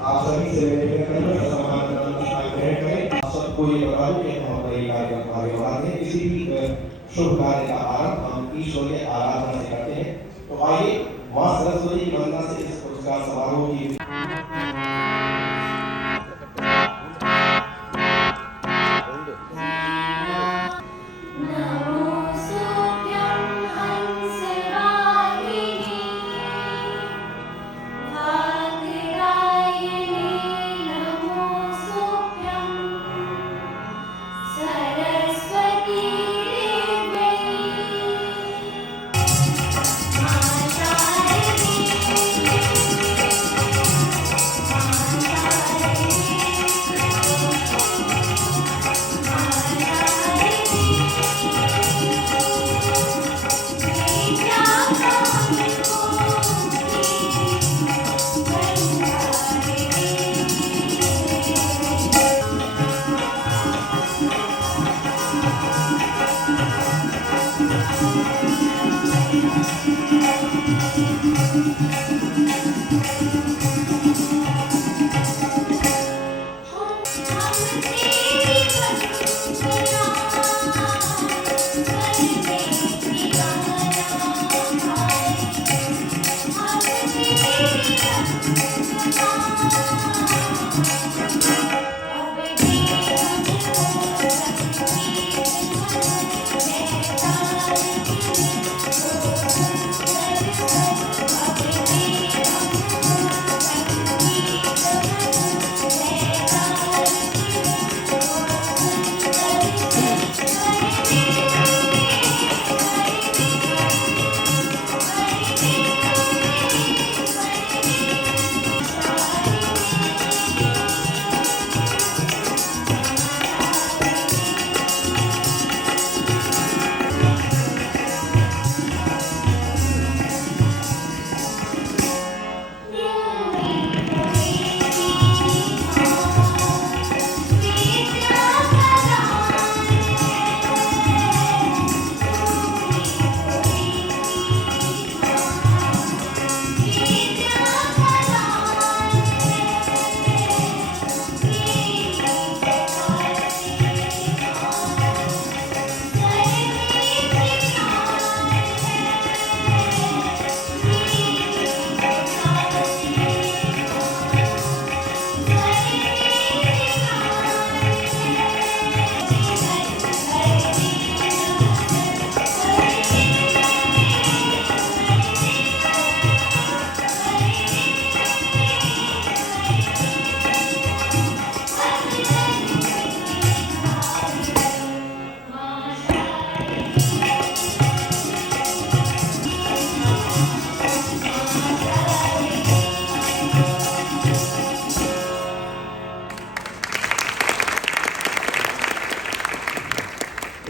आप सभी से निवेदन करेंगे सम्मान ग्रहण करें। आप सबको ये बता दूं कि हम अपना ये कार्यक्रम आगे बढ़ाते हैं। किसी भी शुभ कार्य का आरंभ हम ईश्वरीय आराधना से करते हैं। तो आइए मां सरस्वती की वंदना से इस पुरस्कार समारोह की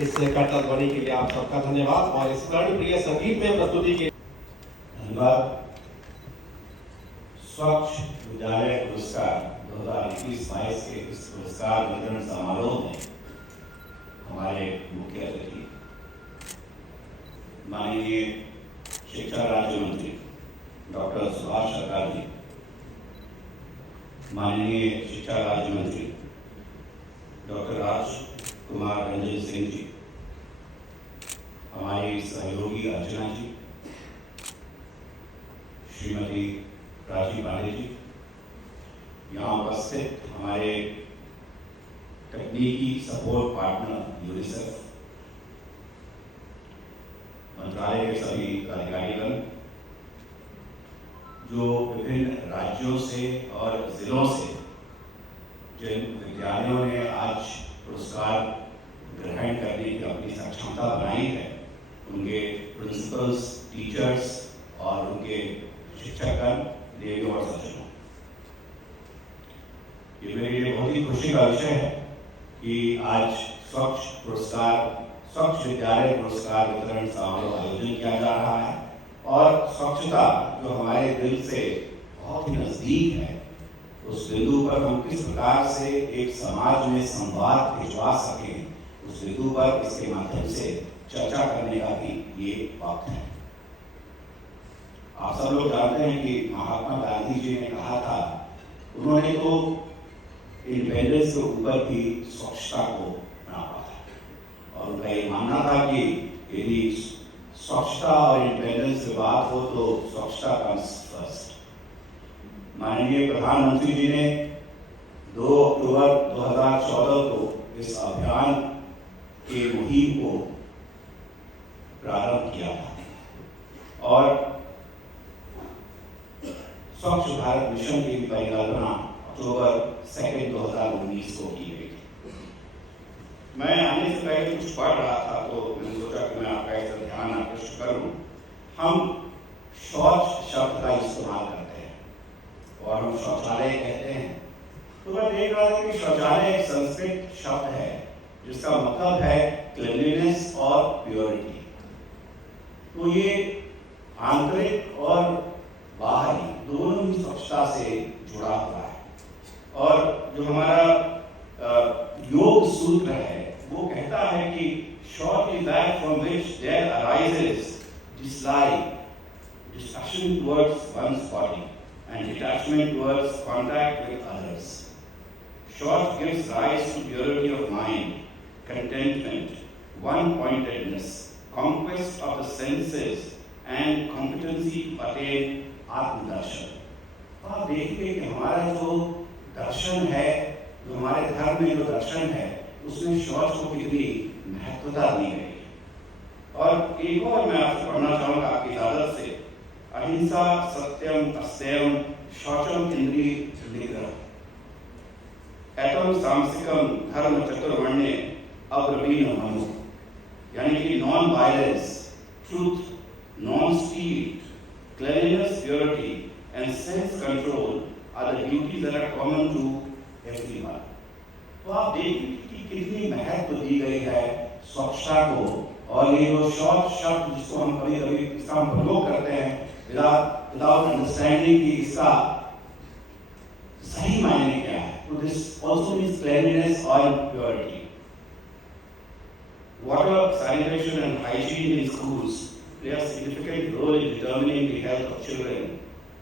इस कर्तव्य ध्वनि के लिए आप सबका धन्यवाद और इस प्रिय संगीत में प्रस्तुति के धन्यवाद। स्वच्छ विद्यालय पुरस्कार 2021-22 के इस पुरस्कार वितरण समारोह में हमारे मुख्य अतिथि माननीय शिक्षा राज्य मंत्री डॉक्टर सुभाष सरकार जी, माननीय शिक्षा राज्य मंत्री डॉक्टर राजकुमार रंजन सिंह जी, हमारी सहयोगी अर्चना जी, श्रीमती राजी पांडे जी, यहाँ उपस्थित हमारे तकनीकी सपोर्ट पार्टनर यूनिसेफ, मंत्रालय के सभी अधिकारीगण जो विभिन्न राज्यों से और जिलों से जिन विद्यालयों ने आज पुरस्कार ग्रहण करने की अपनी सक्षमता बनाई है, उनके प्रिंसिपल्स, टीचर्स और उनके शिक्षकगण, देवियों और सज्जनों, ये मेरे लिए बहुत ही खुशी का विषय है कि आज स्वच्छ विद्यालय पुरस्कार वितरण समारोह आयोजन किया जा रहा है और स्वच्छता जो हमारे दिल से बहुत ही नजदीक है, उस बिंदु पर हम किस प्रकार से एक समाज में संवाद भिजवा सकें, उस उस ऋतु पर इसके माध्यम से चर्चा करने का भी ये वक्त है। आप सब लोग जानते हैं कि महात्मा गांधी जी ने कहा था, उन्होंने तो इंडिपेंडेंस के ऊपर भी स्वच्छता को नापा था और उनका ये मानना था कि यदि स्वच्छता और इंडिपेंडेंस की बात हो तो स्वच्छता कम्स फर्स्ट। माननीय प्रधानमंत्री जी ने 2 अक्टूबर 2014 को इस अभियान के मुहिम को प्रारंभ किया था और स्वच्छ भारत मिशन की परिकल्पना अक्टूबर 2, 2019 को की गई थी। मैं आने से पहले कुछ पढ़ रहा था तो मैंने सोचा कि मैं आपका इस ध्यान आकृष्ट करूं। हम शौच शब्द का इस्तेमाल करते हैं और हम शौचालय कहते हैं, तो मैं देख रहा था कि शौचालय एक संस्कृत शब्द है जिसका मतलब है क्लीनलीनेस और प्योरिटी। तो ये आंतरिक और बाहरी दोनों ही स्वच्छता से जुड़ा हुआ है और जो हमारा योग सूत्र है वो कहता है कि शौच is that from which there arises dislike, discussion towards one's body and detachment towards contact with others. Shauch gives rise to purity of mind, contentment, one-pointedness, conquest of the senses and competency to attain आत्मदर्शन। तो आप देखिए कि हमारा जो दर्शन है, जो हमारे धर्म में जो दर्शन है, उसमें शौच को कितनी महत्वता दी गई है। और एक और मैं आपसे पढ़ना चाहूँगा आपकी इजाज़त से, अहिंसा सत्यम अस्तेयम शौचम इंद्रिय निग्रह एतम सामसिकम धर्म चतुर्वर्ण्य अब्रवीण मनु, यानी कि non violence, truth, non steel, cleanliness, purity, and self-control are the duties that are common to everyone. तो आप देखिए कि कितनी महत्व दी गई है स्वच्छता को और ये जो शौच शब्द जिसको हम कभी-कभी इसका हम प्रयोग करते हैं without understanding कि इसका सही मायने क्या है। तो this also means cleanliness or purity. Water, sanitation, and hygiene in schools play a significant role in determining the health of children,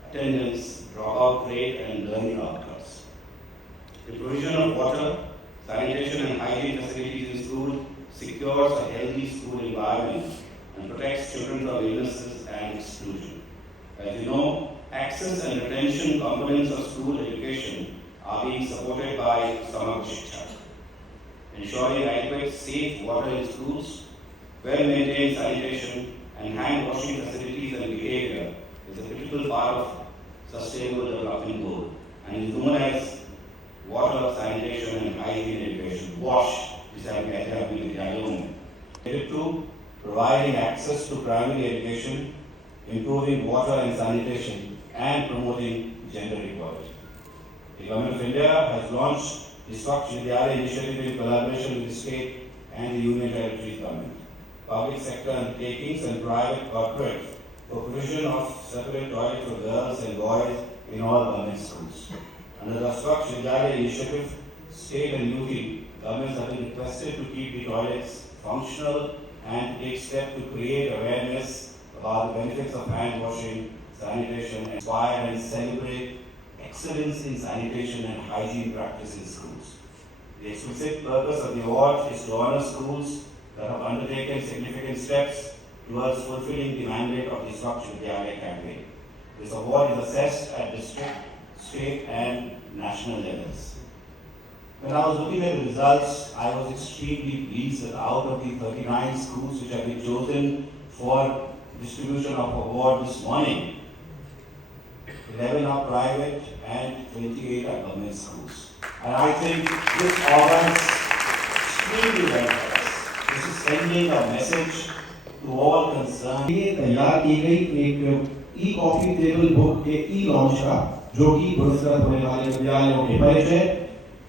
attendance, dropout rate, and learning outcomes. The provision of water, sanitation, and hygiene facilities in school secures a healthy school environment and protects children from illnesses and exclusion. As you know, access and retention components of school education are being supported by Swachh. Ensuring adequate, safe water in schools, well-maintained sanitation, and hand washing facilities and behavior is a critical part of sustainable development goal and is known as water, sanitation and hygiene education, WASH, जिसे हम कहते हैं अपने विद्यालयों में। Related to providing access to primary education, improving water and sanitation and promoting gender equality. The Government of India has launched the Swachh Vidyalaya initiative in collaboration with the state and the Union Territory government, public sector undertakings and private corporates for provision of separate toilets for girls and boys in all government schools. Under the Swachh Vidyalaya initiative, state and UT governments have been requested to keep the toilets functional and take steps to create awareness about the benefits of hand washing, sanitation, and inspire and celebrate excellence in sanitation and hygiene practice in schools. The explicit purpose of the award is to honor schools that have undertaken significant steps towards fulfilling the mandate of the Swachh Vidyalaya campaign. This award is assessed at district, state and national levels. When I was looking at the results, I was extremely pleased that out of the 39 schools which have been chosen for distribution of award this morning, 11 are private and 28 are government schools. And I think this augurs extremely well for us. This is sending a message to all concerned. ये तैयार की गई एक ई-कॉफी table book के ई-लॉन्च का, जो कि पुरस्कृत होने वाले विद्यालयों के परिचय,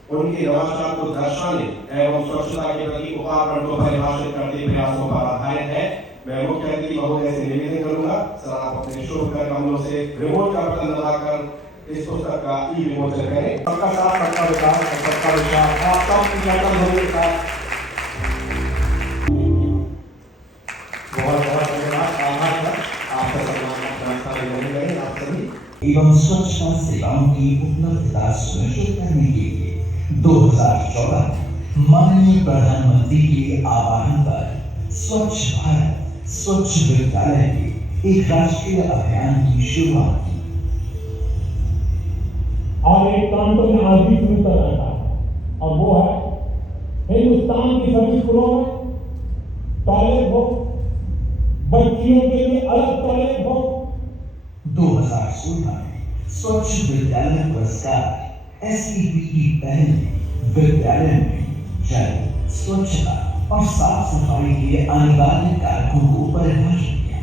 उनके नवाचार को दर्शाने एवं स्वच्छता के प्रति उपाकरण को परिभाषित करते प्रयासों पर आधारित है। मैं मुख्य अतिथि महोदय से निवेदन करूंगा, सर आप अपने शुभ कर कमलों से रिमोट का बटन दबाकर इस पुस्तक का ई-विमोचन करें। सबका साथ, सबका विकास, सबका विश्वास, आप सब की एवं स्वच्छता सेवाओं की उपलब्धता सुनिश्चित करने के लिए 2014 माननीय प्रधानमंत्री के आह्वान पर स्वच्छ भारत स्वच्छ विद्यालय के एक राष्ट्रीय अभियान की शुरुआत की। और एक काम तो मैं आज भी सुनता रहता है, और वो है हिंदुस्तान की सभी स्कूलों में टॉयलेट हो, बच्चियों के लिए अलग टॉयलेट हो। 2016 में स्वच्छ विद्यालय पुरस्कार SEPE पहल ने विद्यालय में जल, स्वच्छता और साफ सफाई के अनिवार्य कारकों को परिभाषित किया।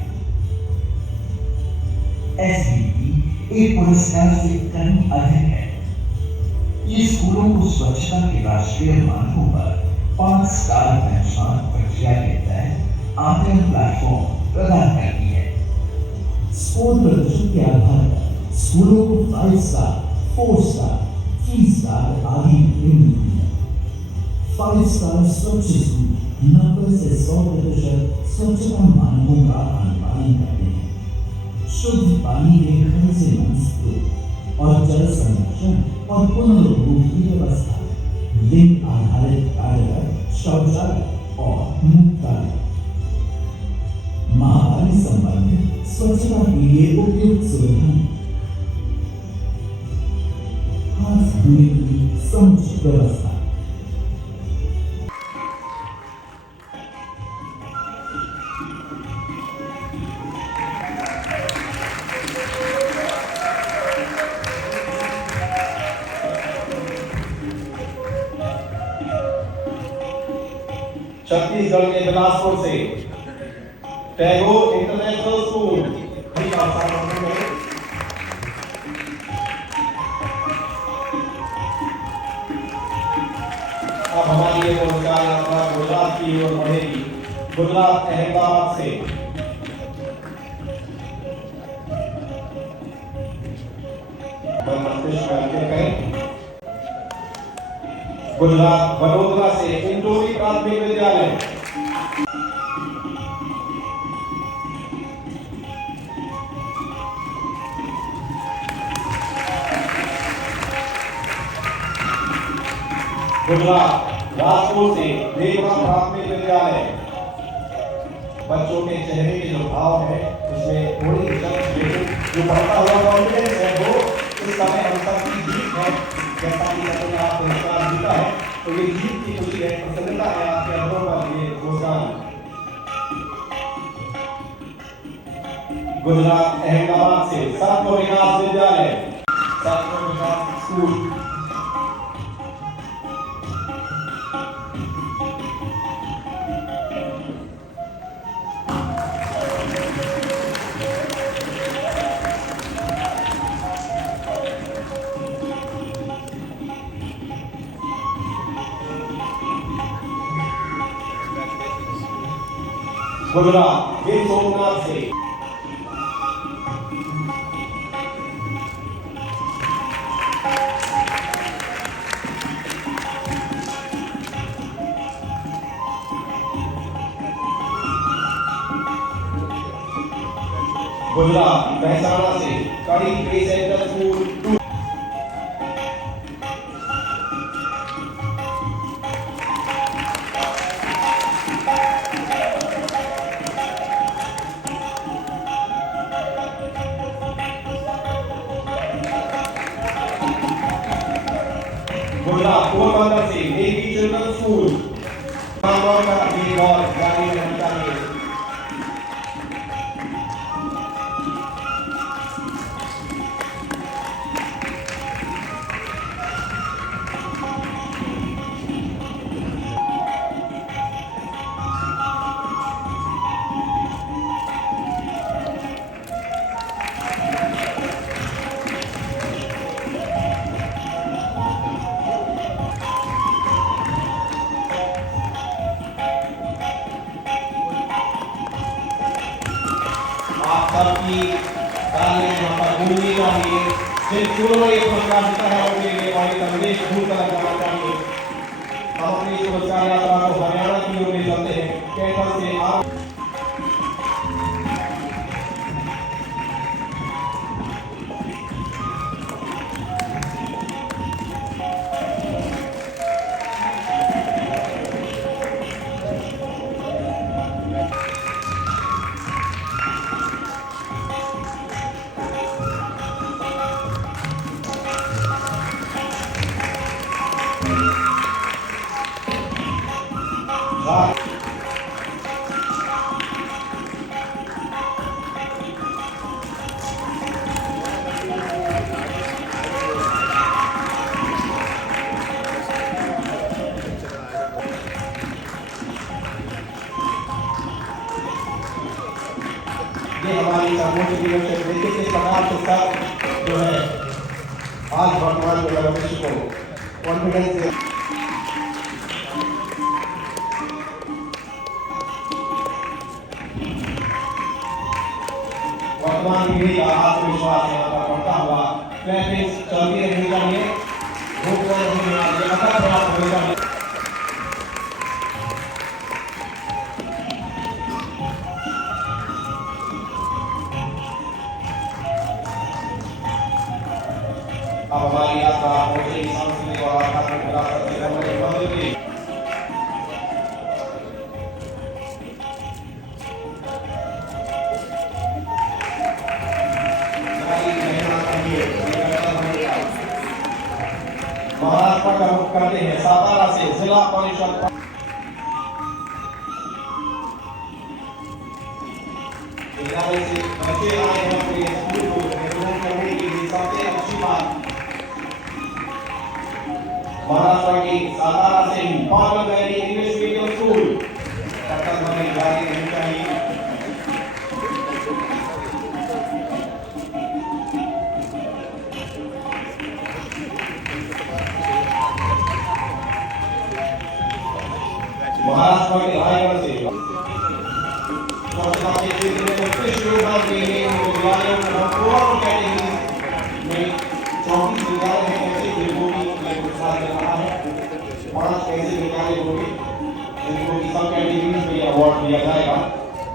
SEPE एक पुरस्कार से कहीं अधिक है। ये स्कूलों को स्वच्छता के राष्ट्रीय मानकों पर 5 स्टार बेंचमार्क प्रक्रिया के तहत आकलन प्लेटफॉर्म प्रदान करती है। स्कोर प्रदर्शन के आधार पर स्कूलों को 5 स्टार, 4 स्टार, 3 स्टार आदि रेटिंग मिलती है। 5 स्टार स्वच्छ स्कूल 90 से 100% स्वच्छता मानकों का अनुपालन करते हैं। शुद्ध पानी के घर से स्रोत और जल संरक्षण और पुनर्भोग की व्यवस्था, लिंग आधारित कार्यक्रम, शौचालय और मुक्तालय, महामारी संबंधित स्वच्छता के लिए उपयुक्त सुविधाएं, हाथ धोने की समुचित व्यवस्था। छत्तीसगढ़ के बिलासपुर से टैगोर इंटरनेशनल स्कूल अब हमारी ये पुरस्कार यात्रा गुजरात की ओर बढ़ेगी। गुजरात अहमदाबाद से गुजरात वडोदरा से इंदौरी प्राथमिक विद्यालय, गुजरात राजकोट से देवरा प्राथमिक विद्यालय। बच्चों के चेहरे के जो भाव है उसमें थोड़ी जो बढ़ता हुआ कॉन्फिडेंस है वो इस समय हम सब की जीत है। जैसा कि आप पुरस्कार जीता है तो ये जीत की खुशी है, प्रसन्नता है आपके अनुभव पर ये पुरस्कार। गुजरात अहमदाबाद से सर्कर विकास विद्यालय, सर्कर विकास स्कूल। गुजरात गिर सोमनाथ से गुजरात महसाना से कड़ी pre centre school 2। Gujarat Porbandar से नेवी चिल्ड्रन स्कूल कामौर का भी दौर जारी रहना चाहिए। आप सबकी तालियां यहाँ पर गूंजनी चाहिए। जिन स्कूलों में ये पुरस्कार जीता है उनके लिए हमारी संदेश दूर तक जाना चाहिए। हम अपनी इस पुरस्कार यात्रा को हरियाणा की ओर ले चलते हैं। कैथल से आप ये हमारी सर्वोच्च लीडरशिप देखिए किस प्रकार से सब जो है आज वर्तमान जो है भविष्य को कॉन्फिडेंस से वर्तमान पीढ़ी का आत्मविश्वास यहाँ पर बढ़ता हुआ प्रैक्टिस चलती रहनी चाहिए, रुक नहीं चाहिए, अथक प्रयास होना चाहिए। अब हमारी यात्रा मुझे सांस्कृतिक और आध्यात्मिक विरासत से हमारे मंदिर की महाराष्ट्र का रुख करते हैं सातारा से जिला परिषद विद्यालय से बच्चे आए हैं अपने स्कूल को रिप्रेजेंट करने के लिए। सबसे अच्छी बात महाराष्ट्र की सातारा से ही पार्वल वैली इंग्लिश मीडियम स्कूल तक हमें जारी रहनी चाहिए। महाराष्ट्र के रायगढ़ से स्वच्छता के क्षेत्र में उत्कृष्ट योगदान के लिए विद्यालयों को ओवरऑल कैटेगरी में 34 विद्यालय हैं ऐसे जिनको भी पुरस्कार मिल रहा है। 5 ऐसे विद्यालय होंगे जिनको की सब कैटेगरीज में अवार्ड दिया जाएगा,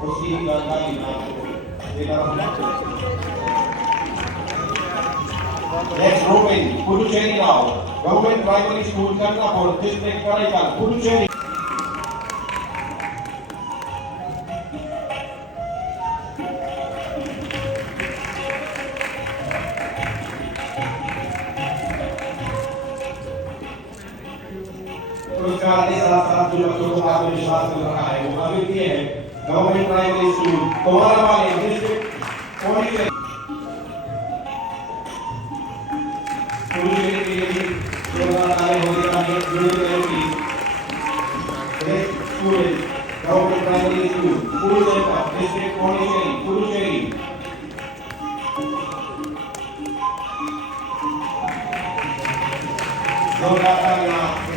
उसकी भी जानकारी देता हूं। Next group in Puducherry now, Government Primary School, Karnapur, District Karaikal, Puducherry. पुरस्कार के साथ साथ जो बच्चों को आत्मविश्वास मिल रहा है वो अभी ये है गवर्नमेंट प्राइमरी स्कूल कुमार वाले डिस्ट्रिक्ट पुडुचेरी के लिए योगदान आए होने वाले university school government primary school Puducherry district Puducherry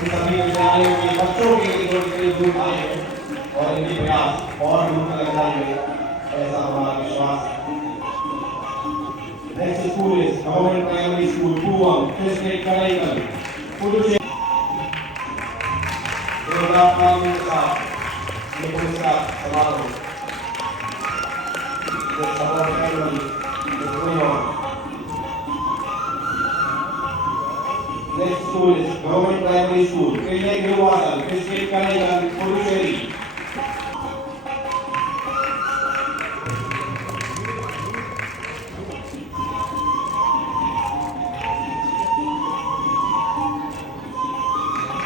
सभी विद्यालयों के बच्चों के लिए दूर आए हैं और इनके प्रयास और दूर तक जाएंगे ऐसा हमारा विश्वास। Next school is government primary school Poovam district Karaikal Puducherry. ये पुरस्कार समारोह Next school is Government Primary School, Vidyalaya, District Karaikal, Puducherry.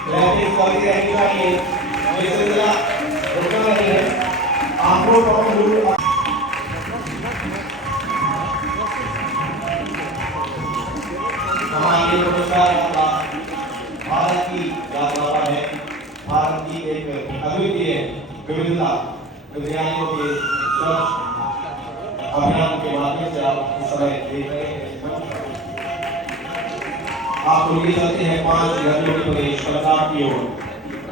Practice करती रहनी चाहिए, ये सिलसिला रुकना नहीं है। आपको जरूर हमारे पुरस्कार भारत की यात्रा पर है। भारत की एक अद्वितीय विविधता विद्यालयों के स्वच्छ अभियान के माध्यम से आप इस समय देख रहे हैं। आप उनके चलते हैं 5 नदियों के प्रदेश सरकार की ओर।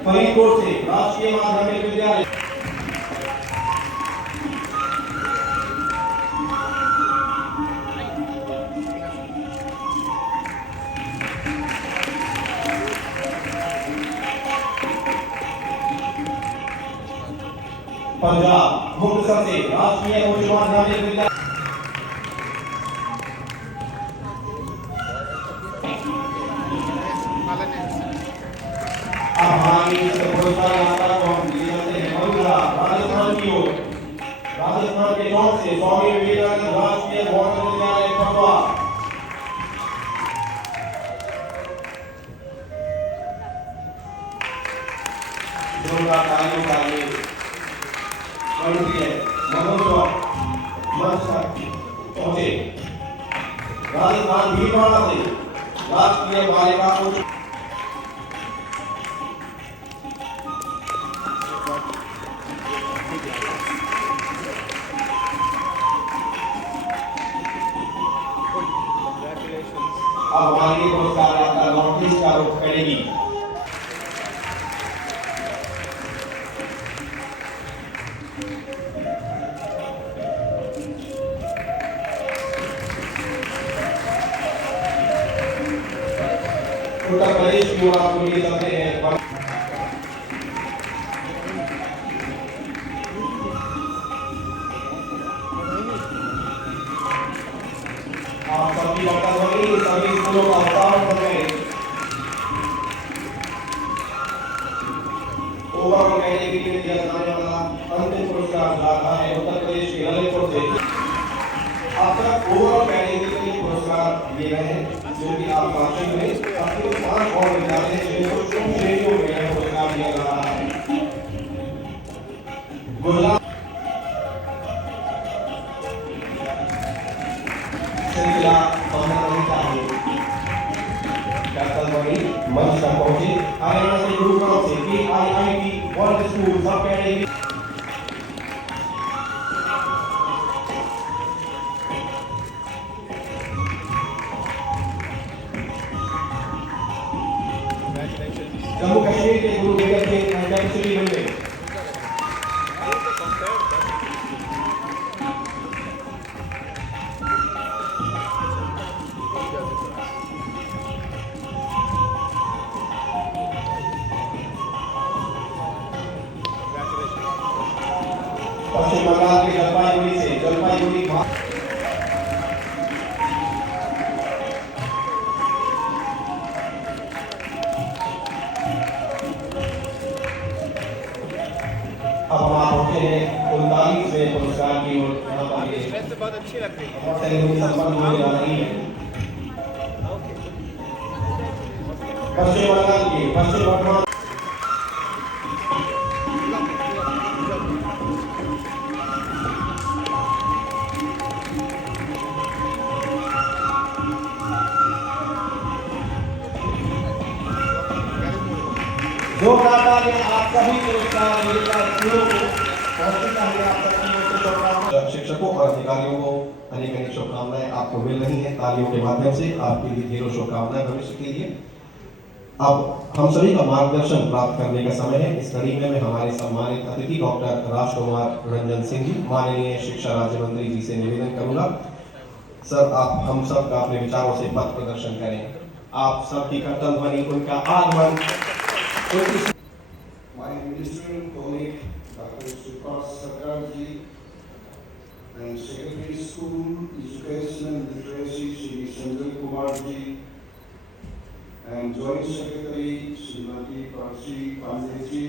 फरीदकोट से राजकीय माध्यमिक विद्यालय पंजाब मुक्तसर से राष्ट्रीय उच्च माध्यमिक विद्यालय अब हमारी पुरस्कार यात्रा को हम ले जाते हैं मधुरा राजस्थान की ओर। राजस्थान के चौक से स्वामी विवेकानंद राष्ट्रीय बौद्ध विद्यालय पटवा। जोरदार तालियों का ये पहुंचे। राजस्थान भीलवाड़ा से राष्ट्रीय बालिका उच्च अब हमारे लिए पुरस्कार आपका नॉर्थ का रुख करेगी। उत्तर प्रदेश की ओर आपको लिए चलते हैं। आप सभी कर्तव्य सभी स्कूलों का उत्साह करें। ओवरऑल कैटेगरी में दिया जाने वाला अंतिम पुरस्कार रहा है उत्तर प्रदेश के ललितपुर से। अब तक ओवरऑल कैटेगरी के लिए पुरस्कार दिए गए हैं, जो कि आप वाचन में अपने 5 और विद्यालय जिनको श्रेणियों में पुरस्कार दिया जा रहा है। गुजरात सिलसिला पढ़ना नहीं चाहिए। कैप्टन मंच तक पहुंचे। हरियाणा से गुरुग्राम से PIIT वर्ल्ड स्कूल सब कैटेगरी जम्मू कश्मीर के गुरु बेगम के कैंपसरी बन गए। पश्चिम बंगाल के जलपाईगुड़ी से जलपाईगुड़ी अब हम आप पहुंचे हैं 39वें पुरस्कार की ओर। यहाँ पर ये बहुत अच्छी लग रही है। बहुत सेरेमनी संपन्न होने जा रही है। पश्चिम बंगाल की पश्चिम बंगाल जो आप सभी पुरस्कार शिक्षकों और अधिकारियों को अनेक अनेक शुभकामनाएं आपको मिल रही हैं तालियों के माध्यम से। आपके लिए ढेरों शुभकामनाएं भविष्य के लिए। अब हम सभी का मार्गदर्शन प्राप्त करने का समय है। इस कड़ी में मैं हमारे सम्मानित अतिथि डॉक्टर राजकुमार रंजन सिंह जी माननीय शिक्षा राज्य मंत्री जी से निवेदन करूंगा, सर आप हम सब का अपने विचारों से पथ प्रदर्शन करें। आप सबकी कर्तव्य ध्वनि उनका आगमन My ministerial colleague, Dr. Subhas Sarkar ji, and Secretary School Education and Literacy, Sri Rajkumar ji, and Joint Secretary, Srimati Parsi Pandey ji,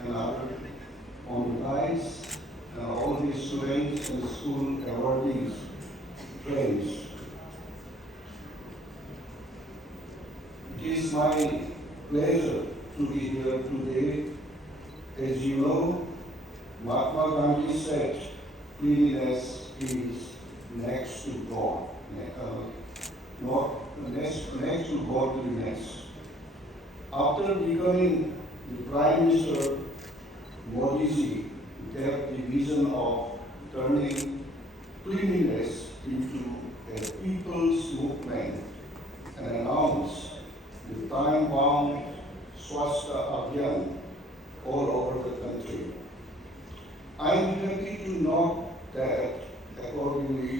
and other on the dais, and all the students and school awardees, friends. It is my pleasure to be here today. As you know, Mahatma Gandhi said, cleanliness is next to God, not next to godliness. After becoming the Prime Minister, Modi ji gave the vision of turning cleanliness into a people's movement and announced the time-bound Swachh Abhiyan all over the country. I am happy to note that accordingly,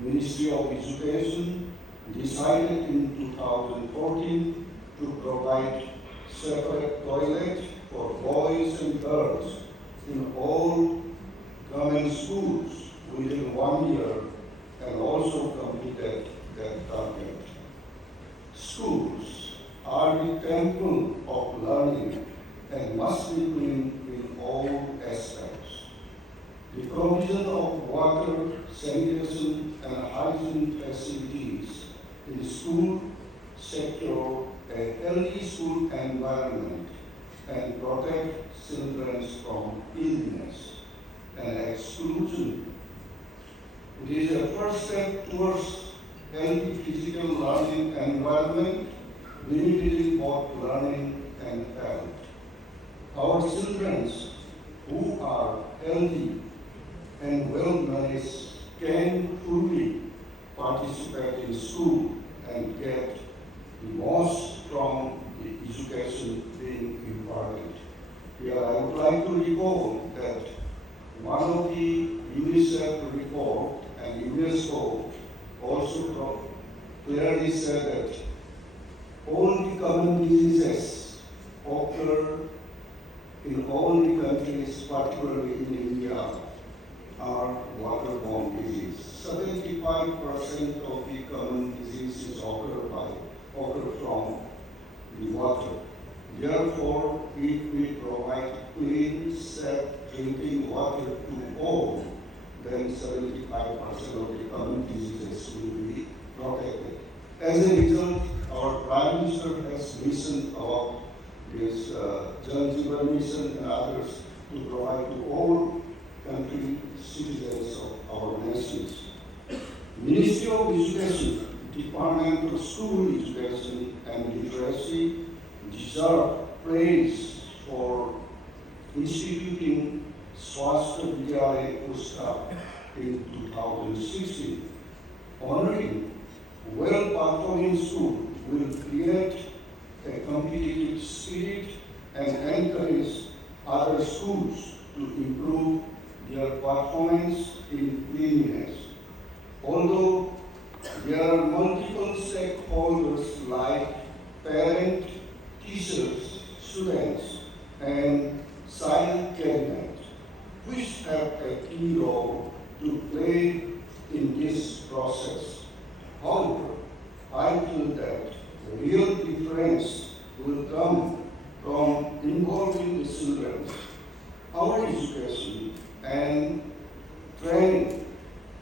Ministry of Education decided in 2014 to provide separate toilets for boys and girls in all government schools within 1 year and also completed that target. Schools are the temple of learning and must be clean in all aspects. The provision of water, sanitation, and hygiene facilities in the school secure a healthy school environment and protect children from illness and exclusion. It is a first step towards healthy physical learning environment, benefiting both learning and health. Our children who are healthy and well-nourished can fully participate in school and get the most from the education being imparted. Here I would like to recall that one of the UNICEF report and UNESCO also clearly said that all the common diseases occur in all the countries, particularly in India, are waterborne disease. 75% of the common diseases occur from the water. Therefore, if we provide clean, safe drinking water to all, then 75% of the common diseases will be protected. As a result, our Prime Minister has mentioned about this Jal Jeevan Mission and others to provide to all country citizens of our nations. Ministry of Education, Department of School Education and Literacy deserve praise for instituting Swachh Vidyalaya Puraskar in 2016. Honoring well-performing school will create a competitive spirit and encourage other schools to improve their performance in cleanliness. Although there are multiple stakeholders like parents, teachers, students, and child cabinet, which have a key role to play in this process. However, I feel that the real difference will come from involving the children. Our education and training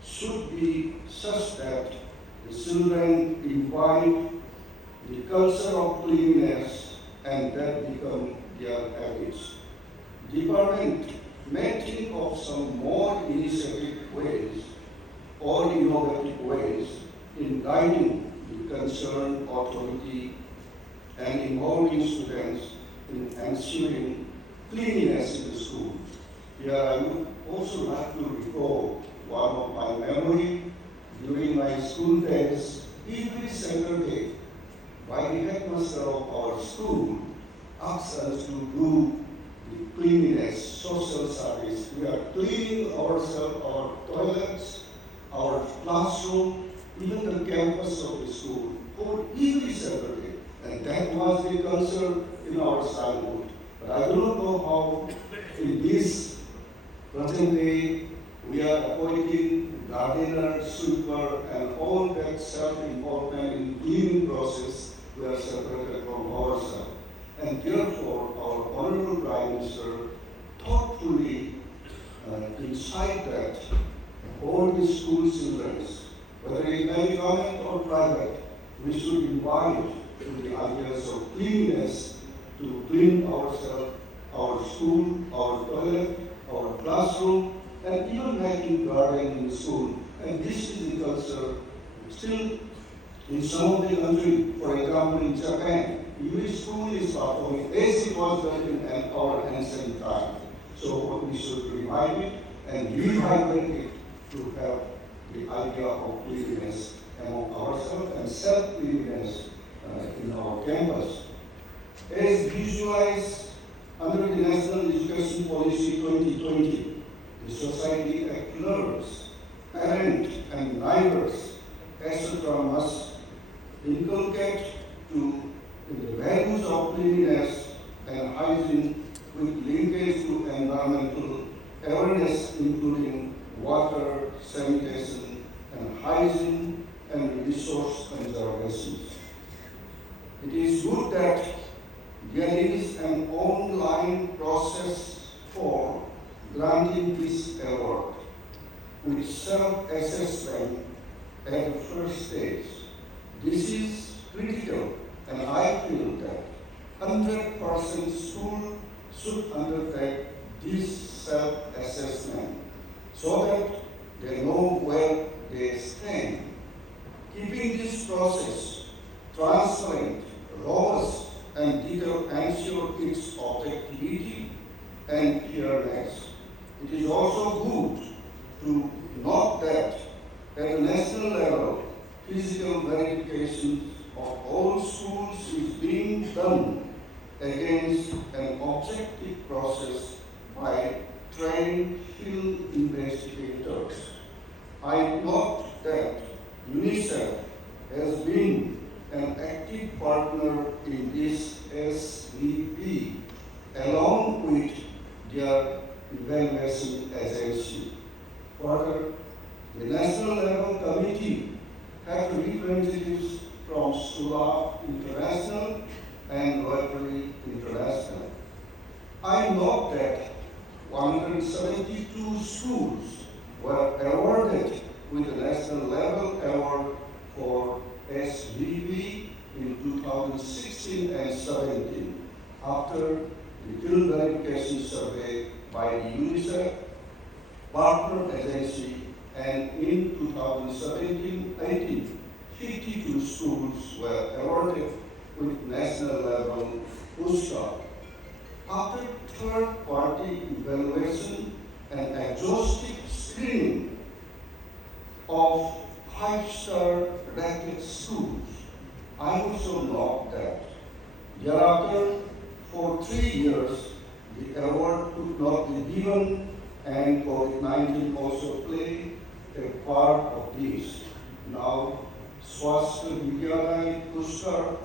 should be such that the children imbibe the culture of cleanliness and that become their habits. Department may think of some more initiative ways or innovative ways in guiding the concerned authority and involving students in ensuring cleanliness in the school. Here I would also like to recall one of my memory during my school days. Every Saturday, by the headmaster of our school, asked us to do the cleanliness, social service. We are cleaning ourselves, our toilets, our classroom, even the campus of the school, for every Saturday. And that was the concern in our childhood. But I do not know how in this present day we are appointing gardener, sweeper, and all that self-involvement in cleaning process we are separated from ourselves. And therefore, our Honorable Prime Minister thoughtfully decide that all the school children, whether it may be government or private, we should invite to the ideas of cleanliness to clean ourselves, our school, our toilet, our classroom, and even making garden in the school. And this is the culture still in some of the countries, for example in Japan, every school is performing as it was done in our ancient time. So we should revive it and revitalize it to have the idea of cleanliness among ourselves and self-cleanliness in our campus. As visualized under the National Education Policy 2020, the society at learners, parents, and neighbors, etc. must inculcate to the values of cleanliness and hygiene with linkage to environmental awareness, including water, sanitation, and hygiene and resource conservation. It is good that there is an online process for granting this award with self-assessment at the first stage. This is critical, and I feel that 100% school should undertake this self-assessment so that they know where they stand. Keeping this process transparent, robust, and detailed ensure its objectivity and fairness. It is also good to note that at the national level, physical verification of all schools is being done against an objective process by trained field investigators. I note that UNICEF has been an active partner in this SVP along with their evaluation agency. Further, the national level committee had representatives from Swachh International and Rotary International. I note that 172 schools were awarded with the national level award for SVP in 2016 and 17 after the field verification survey by the UNICEF partner agency, and in 2017-18, 52 schools were awarded with national level Puraskar. After third-party evaluation and exhaustive screening of 5-star rated schools, I also note that thereafter, for 3 years, the award could not be given, and COVID-19 also played a part of this. Now, Swachh Vidyalaya Puraskar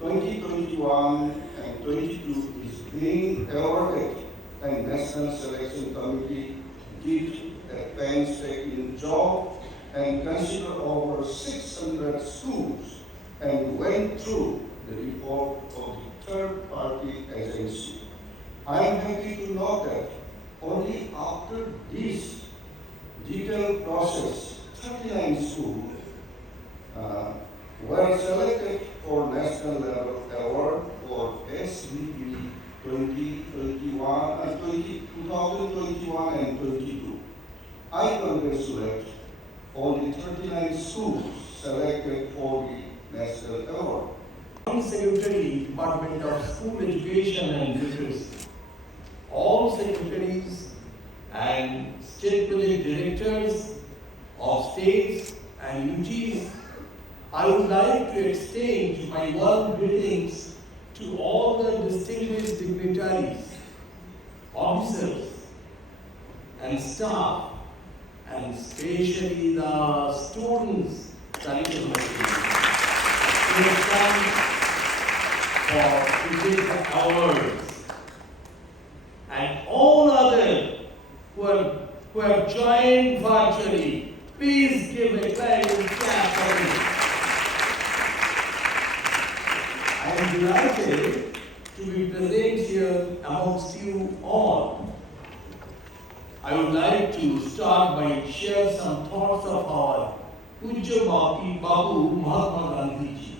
2021 and 22 is being awarded, and National Selection Committee did a painstaking job and considered over 600 schools and went through the report of the third-party agency. I am happy to note that only after this detailed process, 39 schools were selected for national level award for SVP 2021 and 22. I congratulate all the 39 schools selected for the national award. Secretary, Department of School Education and Literacy, all secretaries and state project directors of states and UTs, I would like to extend my warm greetings to all the distinguished dignitaries, officers, and staff, and especially the students studying in the who have come to take the awards, and all others who have joined virtually. Please give a clapping clap for me. I am delighted to be present here amongst you all. I would like to start by share some thoughts of our Pujya Babu Mahatma Gandhi ji.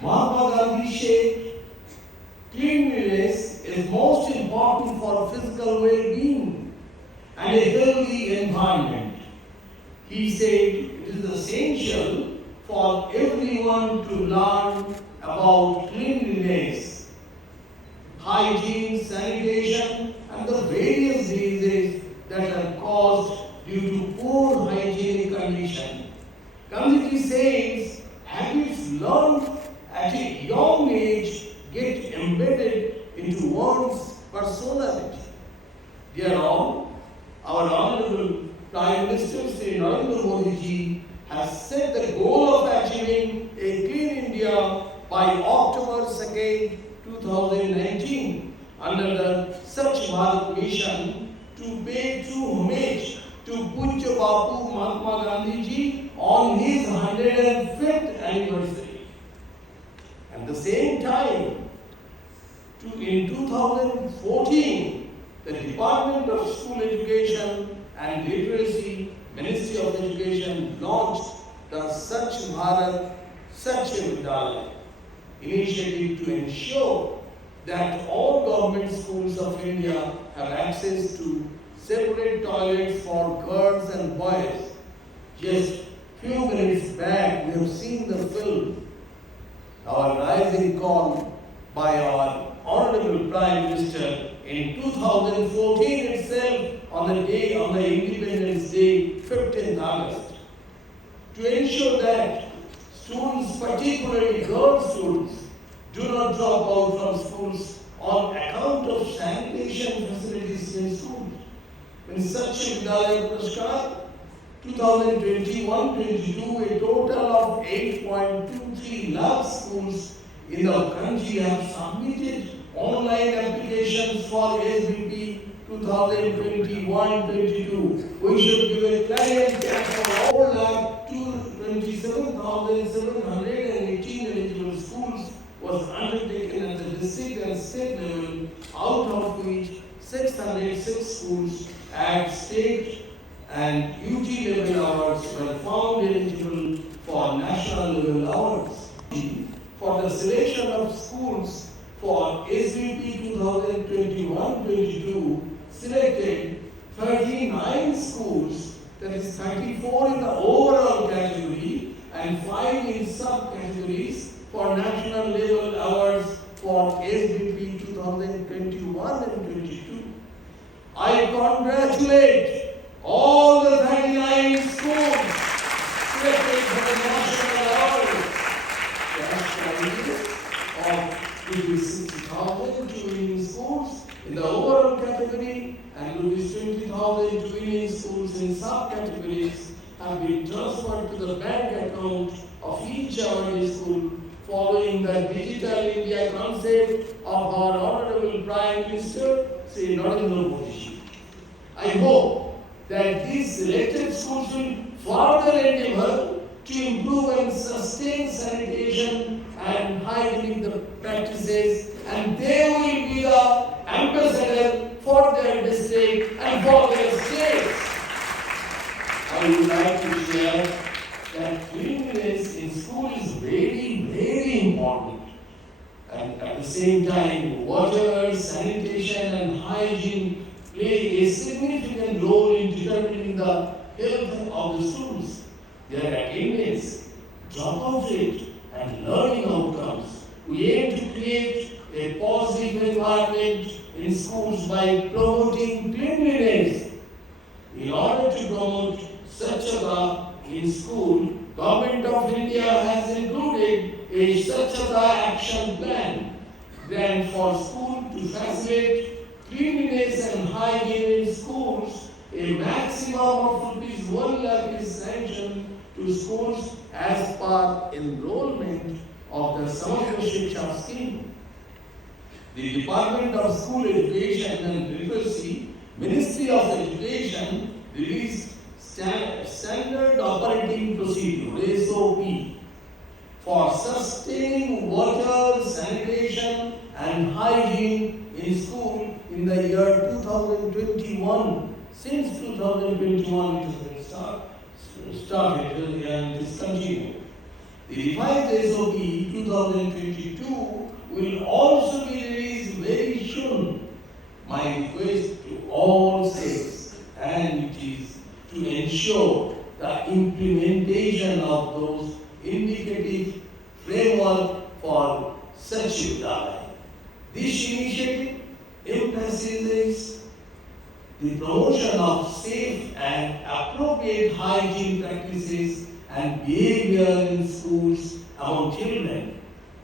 Mahatma Gandhi said, cleanliness is most important for physical well-being and a healthy environment. He said it is essential for everyone to learn about cleanliness, hygiene, sanitation, and the various diseases that are caused due to poor hygienic condition. Gandhi says habits learned at a young age get embedded into one's personality. Therefore, our Honorable Prime Minister Sri Narendra Modi ji has set the goal of achieving a clean India by October 2nd, 2019 under the Swachh Bharat mission to pay true homage to Pujya Bapu Mahatma Gandhi ji on his 105th anniversary. At the same time, in 2014, the Department of School Education and Literacy, Ministry of Education launched the Swachh Bharat Swachh Vidyalaya initiative to ensure that all government schools of India have access to separate toilets for girls and boys. Just few minutes back, we have seen the film, our rising call by our Honorable Prime Minister in 2014 itself on the Independence Day, 15th August, to ensure that students particularly girl students, do not drop out from schools on account of sanitation facilities in schools. In such Vidyalaya Puraskar 2021-22, a total of 8.23 lakh schools in the country have submitted online applications for SBP 2021-22. We should give a client cap for all 27,718 eligible schools was undertaken at the district and state level, out of which 606 schools at state and UT level awards were found eligible for national level awards. For the selection of schools for SVP 2021-22, selected 39 schools, that is 34 in the overall category and 5 in subcategories for national level awards for SVP 2021 and 22. I congratulate all the 39 schools selected for the national award. Cash prizes of ₹60,000 to winning schools in the overall category and ₹20,000 to winning schools in subcategories have been transferred to the bank account of each awardee school following the Digital India concept of our Honorable Prime Minister, Sri Narendra Modi. I hope that these selected schools will further endeavor to improve and sustain sanitation and hygienic practices, and they will be the ambassador for their district and for their states. I would like to share that cleanliness in school is very, very important. And at the same time, water, sanitation and hygiene play a significant role in determining the health of the students, their attendance, dropout rate, and learning outcomes. We aim to create a positive environment in schools by promoting cleanliness. In order to promote Swachhta in school, Government of India has included a Swachhta action plan for school to facilitate cleanliness and hygiene in schools. A maximum of ₹1 lakh is sanctioned to schools as per enrollment of the Samagra Shiksha scheme. The Department of School Education and Literacy, Ministry of Education, released Standard Operating Procedure (SOP) for sustaining water, sanitation, and hygiene in school in the year 2021. Since 2021, it has been started and discontinued. The revised SOP 2022 will also be released very soon. My request to all states and it is to ensure the implementation of those indicative framework for such Vidyalaya. This initiative emphasizes the promotion of safe and appropriate hygiene practices and behavior in schools among children.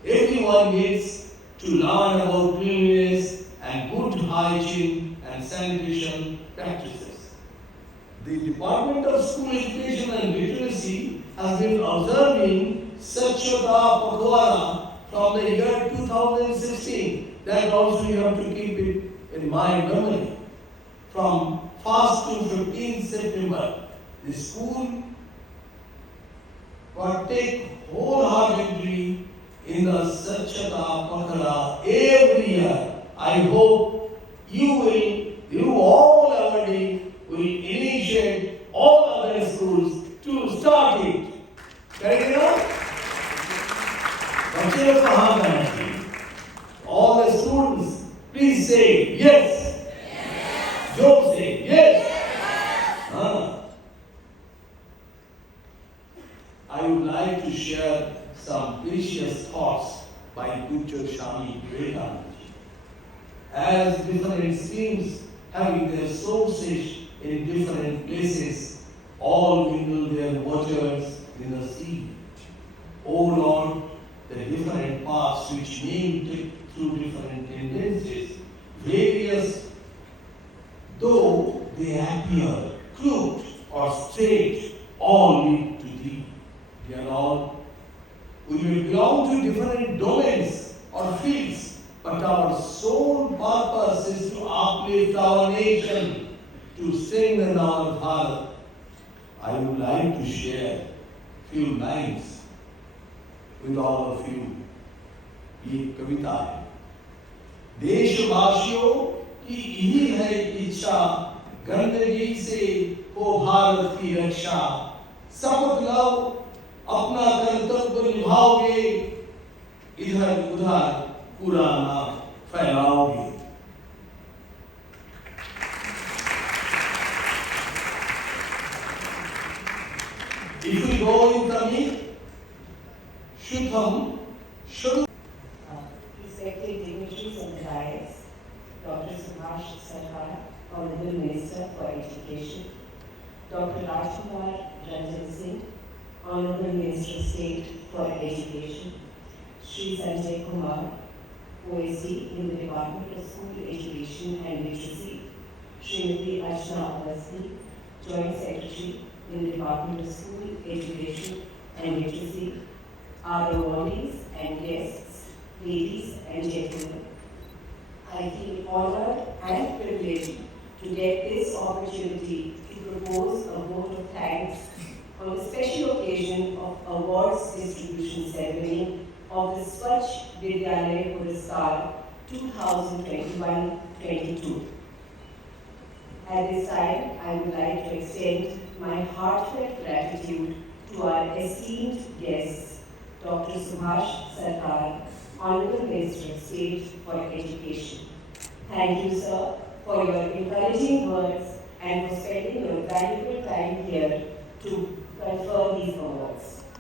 Everyone needs to learn about cleanliness and good hygiene and sanitation practices. The Department of School Education and Literacy has been observing Swachhta Pakhwara from the year 2016. That also you have to keep it in my memory. From 1st to 15th September, the school partake wholeheartedly in the Swachhta Pakhwara every year. I hope you all already will initiate all other schools to start it. Correct enough? बच्चे लोग कहाँ करना चाहिए? All the students, please say yes. Joe say yes. I would like to share some precious thoughts by Pujya Swami Vivekananda. As different streams having their sources in different places, all mingle their waters in the sea. O Lord, named it through different tendencies, various, though they appear crooked or straight, all lead to thee. We are all, we may belong to different domains or fields, but our sole purpose is to uplift our nation, to strengthen our Bharat. I would like to share few lines with all of you. ये कविता है। देशवासियों की यही है इच्छा, गंदगी से हो भारत की रक्षा। शपथ लो अपना कर्तव्य निभाओगे, इधर उधर कूड़ा ना फैलाओगे। If we go in Tamil, Shuddham, Shuddham. Respected dignitaries of the dais, Dr. Subhas, Sarkar, Honorable Minister for Education, Dr. Rajkumar, Ranjan, Singh, Honorable Minister of State for Education, Shri Sanjay Kumar, OSD in the Department of School Education and Literacy, Srimati Archana Awasthi, Joint Secretary in the Department of School Education and Literacy, our awardees and guests, ladies and gentlemen. I feel honored and privileged to get this opportunity to propose a vote of thanks on the special occasion of awards distribution ceremony of the Swachh Vidyalaya Puraskar 2021-22. At this time, I would like to extend my heartfelt gratitude to our esteemed guests, Dr. Subhas Sarkar, Honorable Minister of State for Education. Thank you, sir, for your encouraging words and for spending your valuable time here to